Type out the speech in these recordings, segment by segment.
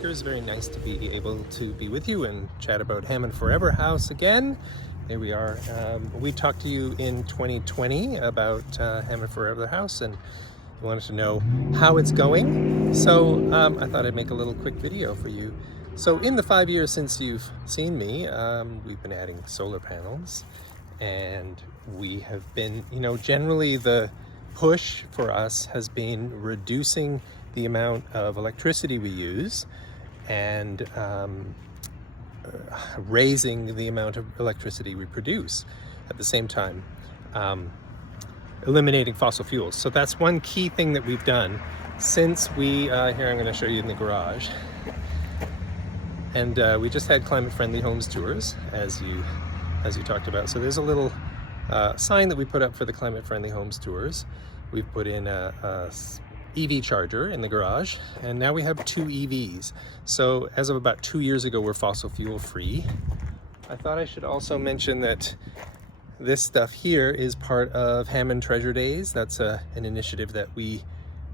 Changemakers. Very nice to be able to be with you and chat about Hammond Forever House again. There we are. We talked to you in 2020 about Hammond Forever House, and you wanted to know how it's going. So I thought I'd make a little quick video for you. So in the 5 years since you've seen me, we've been adding solar panels, and we have been, generally the push for us has been reducing the amount of electricity we use and raising the amount of electricity we produce at the same time, eliminating fossil fuels. So that's one key thing that we've done since we, here I'm going to show you in the garage. And we just had climate friendly homes tours, as you talked about. So there's a little sign that we put up for the climate friendly homes tours. We've put in a EV charger in the garage, and now we have 2 EVs. So as of about 2 years ago, we're fossil fuel free. I thought I should also mention that this stuff here is part of Hammond Treasure Days. That's an initiative that we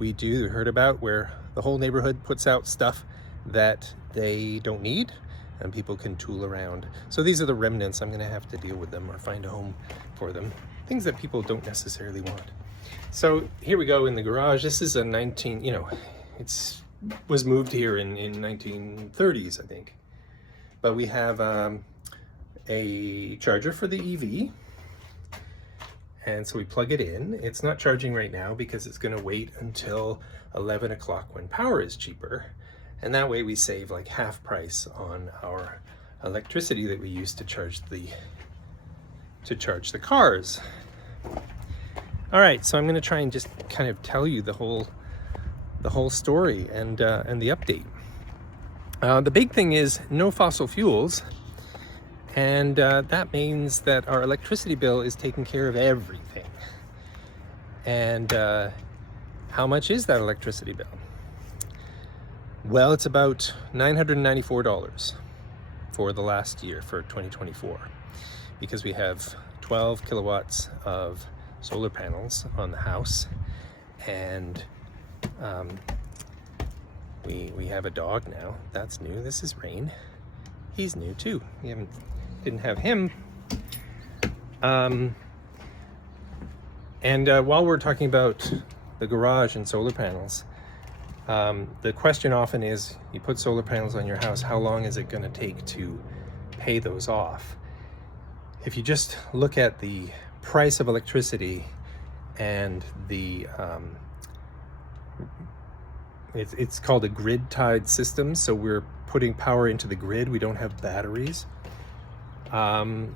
heard about, where the whole neighborhood puts out stuff that they don't need and people can tool around. So these are the remnants. I'm gonna have to deal with them or find a home for them. Things that people don't necessarily want. So here we go in the garage. This is a was moved here in 1930s, I think. But we have a charger for the EV. And so we plug it in. It's not charging right now because it's gonna wait until 11 o'clock when power is cheaper. And that way we save like half price on our electricity that we use to charge the cars. All right, so I'm going to try and just kind of tell you the whole story and the update. The big thing is no fossil fuels, and that means that our electricity bill is taking care of everything. And how much is that electricity bill? Well, it's about $994 for the last year, for 2024, because we have 12 kilowatts of solar panels on the house, and we have a dog now. That's new. This is Rain. He's new too. We didn't have him. And while we're talking about the garage and solar panels, the question often is, you put solar panels on your house, how long is it going to take to pay those off? If you just look at the price of electricity and the it's called a grid tied system, so we're putting power into the grid. We don't have batteries. So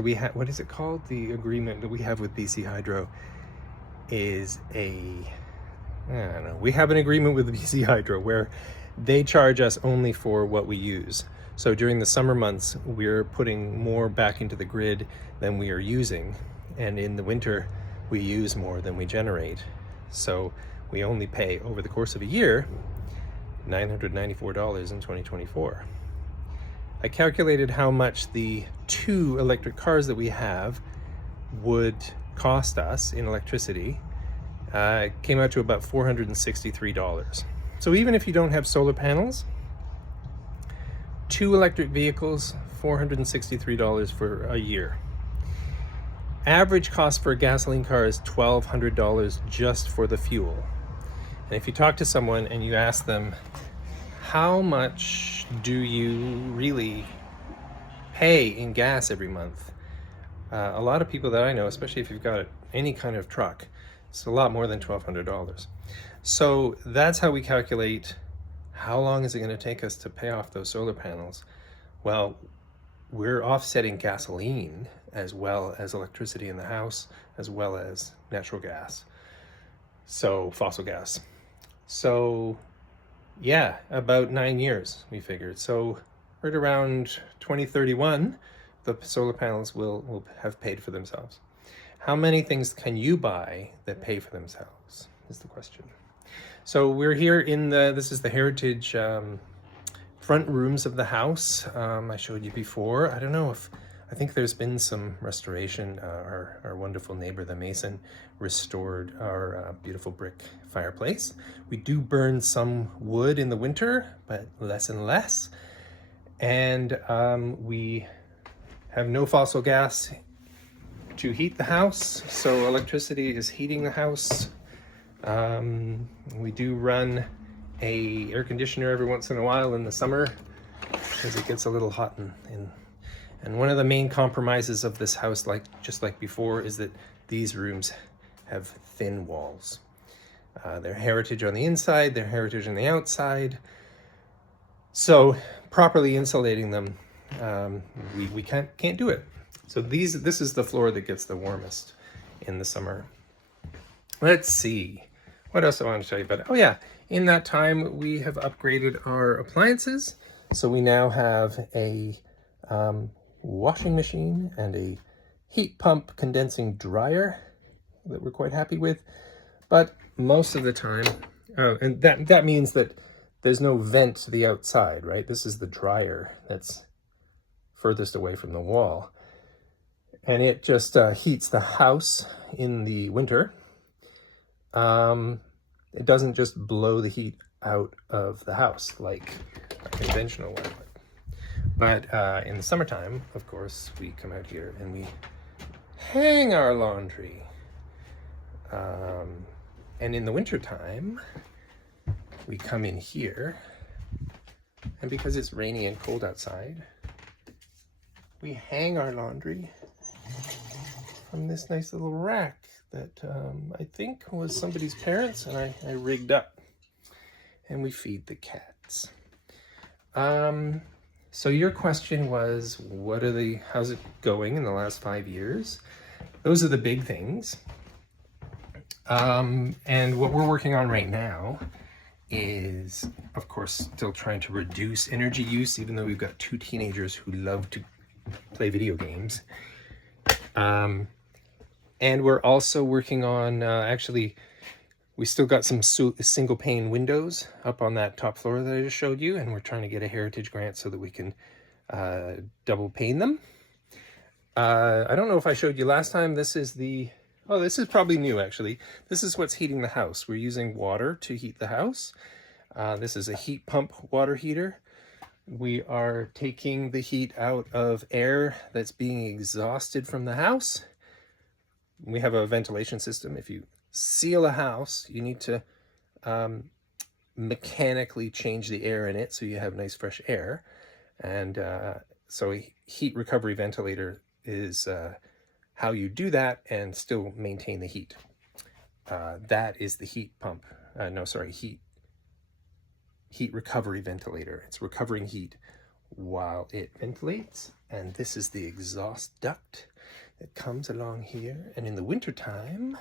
we have, what is it called? The agreement that we have with BC Hydro is we have an agreement with BC Hydro where they charge us only for what we use. So during the summer months, we're putting more back into the grid than we are using. And in the winter, we use more than we generate. So we only pay, over the course of a year, $994 in 2024. I calculated how much the 2 electric cars that we have would cost us in electricity. It came out to about $463. So even if you don't have solar panels, 2 electric vehicles, $463 for a year. Average cost for a gasoline car is $1,200 just for the fuel. And if you talk to someone and you ask them, how much do you really pay in gas every month? A lot of people that I know, especially if you've got any kind of truck, it's a lot more than $1,200. So that's how we calculate how long is it going to take us to pay off those solar panels. Well, we're offsetting gasoline as well as electricity in the house, as well as natural gas, so fossil gas. So yeah, about 9 years we figured. So right around 2031, the solar panels will have paid for themselves. How many things can you buy that pay for themselves is the question. So we're here in this is the Heritage front rooms of the house. I showed you before. I don't know if, I think there's been some restoration. Our wonderful neighbor, the mason, restored our beautiful brick fireplace. We do burn some wood in the winter, but less and less. And we have no fossil gas to heat the house, so electricity is heating the house. We do run a air conditioner every once in a while in the summer because it gets a little hot and one of the main compromises of this house, just like before, is that these rooms have thin walls. They're heritage on the inside, they're heritage on the outside. So properly insulating them, we can't do it. So this is the floor that gets the warmest in the summer. Let's see, what else I want to tell you about? Oh yeah, in that time we have upgraded our appliances. So we now have a washing machine and a heat pump condensing dryer that we're quite happy with. But most of the time, and that means that there's no vent to the outside, right? This is the dryer that's furthest away from the wall. And it just heats the house in the winter. It doesn't just blow the heat out of the house like a conventional one. But in the summertime, of course, we come out here and we hang our laundry. And in the wintertime, we come in here, and because it's rainy and cold outside, we hang our laundry from this nice little rack that I think was somebody's parents, and I rigged up. And we feed the cats. So your question was, how's it going in the last 5 years? Those are the big things. And what we're working on right now is, of course, still trying to reduce energy use, even though we've got 2 teenagers who love to play video games. And we're also working on, actually, we still got some single pane windows up on that top floor that I just showed you, and we're trying to get a Heritage grant so that we can double pane them. I don't know if I showed you last time. This is this is probably new actually. This is what's heating the house. We're using water to heat the house. This is a heat pump water heater. We are taking the heat out of air that's being exhausted from the house. We have a ventilation system. If you seal a house, you need to mechanically change the air in it so you have nice fresh air. And so a heat recovery ventilator is how you do that and still maintain the heat. That is the heat pump. Heat recovery ventilator. It's recovering heat while it ventilates. And this is the exhaust duct that comes along here. And in the wintertime,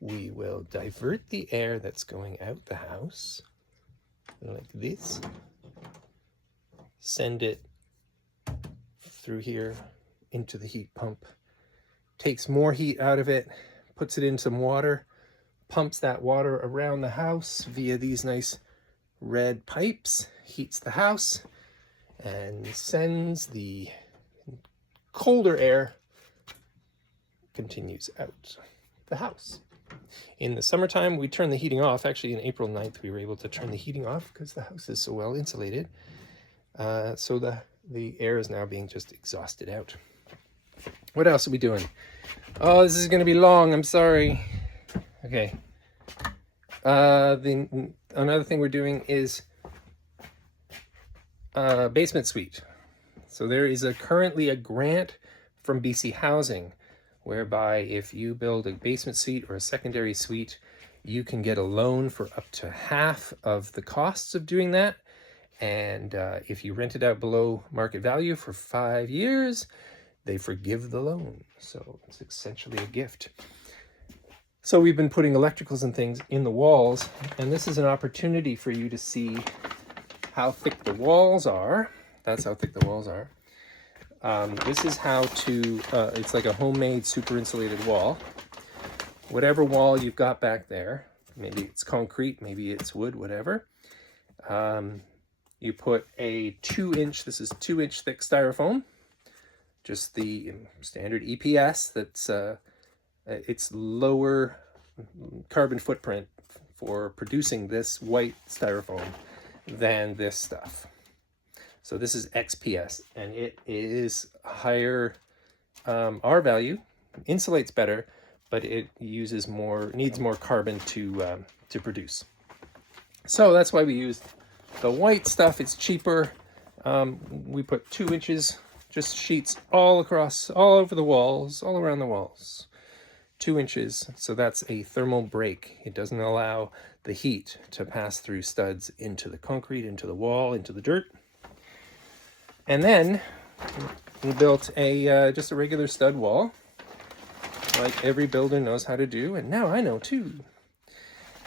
we will divert the air that's going out the house like this. Send it through here into the heat pump. Takes more heat out of it, puts it in some water, pumps that water around the house via these nice red pipes, heats the house, and sends the colder air, continues out the house. In the summertime, we turn the heating off. Actually, on April 9th, we were able to turn the heating off because the house is so well insulated. So the air is now being just exhausted out. What else are we doing? Oh, this is going to be long. I'm sorry. Okay. Another thing we're doing is basement suite. So there is currently a grant from BC Housing whereby if you build a basement suite or a secondary suite, you can get a loan for up to half of the costs of doing that. And if you rent it out below market value for 5 years, they forgive the loan. So it's essentially a gift. So we've been putting electricals and things in the walls, and this is an opportunity for you to see how thick the walls are. That's how thick the walls are. This is how to, it's like a homemade super insulated wall. Whatever wall you've got back there, maybe it's concrete, maybe it's wood, whatever. You put a 2-inch, this is 2-inch thick styrofoam just the standard EPS. That's it's lower carbon footprint for producing this white styrofoam than this stuff. So this is XPS, and it is higher R value, insulates better, but it uses more, needs more carbon to produce. So that's why we used the white stuff. It's cheaper. We put 2 inches, just sheets all across, all over the walls, all around the walls. 2 inches, so that's a thermal break. It doesn't allow the heat to pass through studs into the concrete, into the wall, into the dirt. And then we built a just a regular stud wall, like every builder knows how to do, and now I know too.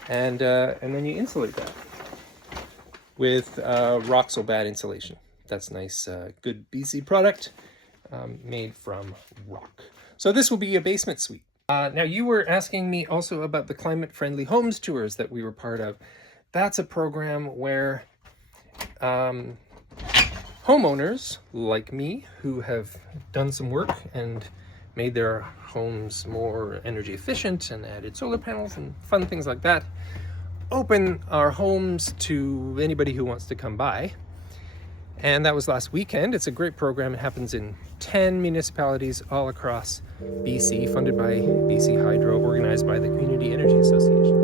And then you insulate that with Roxolbad insulation. That's nice, good BC product made from rock. So this will be a basement suite. Now you were asking me also about the climate friendly homes tours that we were part of. That's a program where homeowners like me who have done some work and made their homes more energy efficient and added solar panels and fun things like that, open our homes to anybody who wants to come by. And that was last weekend. It's a great program. It happens in 10 municipalities all across BC, funded by BC Hydro, organized by the Community Energy Association.